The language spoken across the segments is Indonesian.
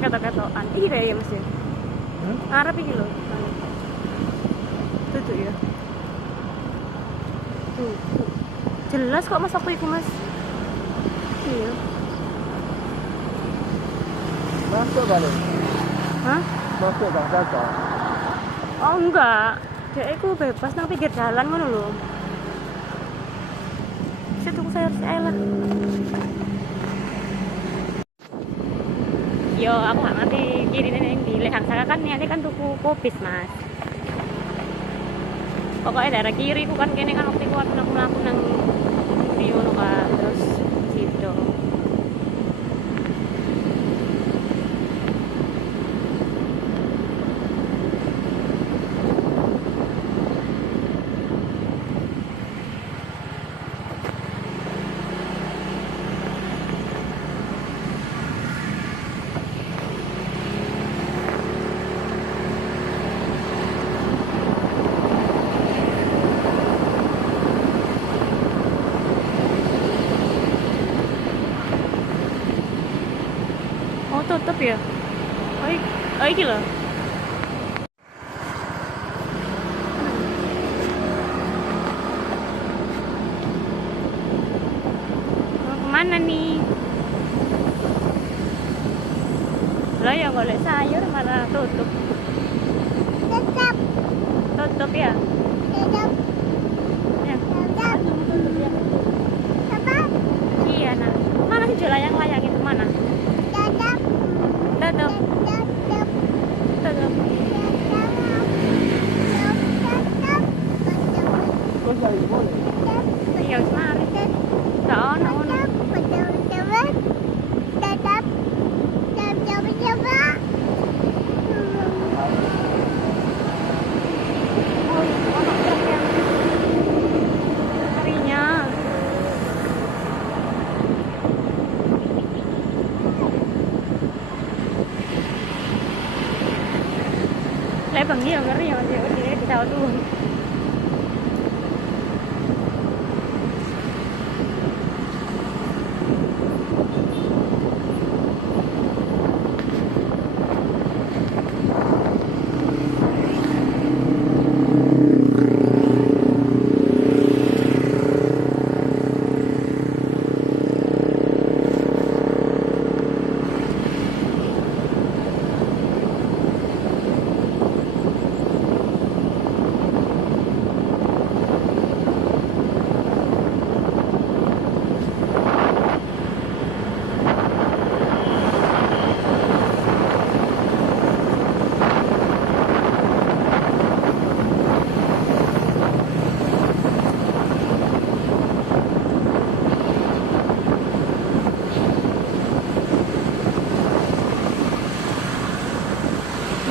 ketok-ketokan. Iki kayak ya Mas ya. Arep iki lho. Tuh ya. Tuh. Jelas kok Mas aku iku Mas. Iya. Masuk balik. Hah? Masuk Bang Jaga. Oh enggak. Dek iku bebas nang pinggir jalan ngono lho. Situ saya harus lah. Yo, aku nggak ngerti kiri ini di Lehang Saka kan ini kan tuku kopis Mas. Pokoknya daerah kiri ku kan kene kan waktu itu aku mlaku nang di ngono kan terus situ. Oh tutup ya? Oh iki loh. Mau kemana nih? Lah ya golek sayur malah tutup. Tetap. Tutup ya? Tetap. Ya. Tetap. Tutup ya. Apa? Iya nah. Mana sih layang-layang itu mana? Tetap. Tutup. Tetap. Tutup. Kok jadi boleh? Iya wis mari. Gak ono ngono. Ono truk yang harinya. Lek bengi yo ngeri yo dia ditawar dulu.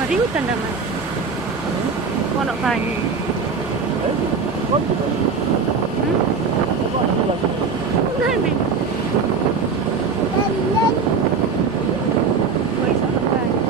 Mari hutan dah Mas. Kono banyu. Kok gitu? Kok gitu? Enggak nih. Kok iso ono banyu?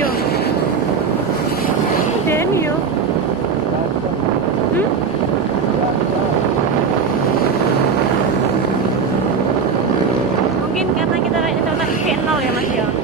yo. Deni yo. Hmm? Mungkin karena kita nonton channel ya Mas ya.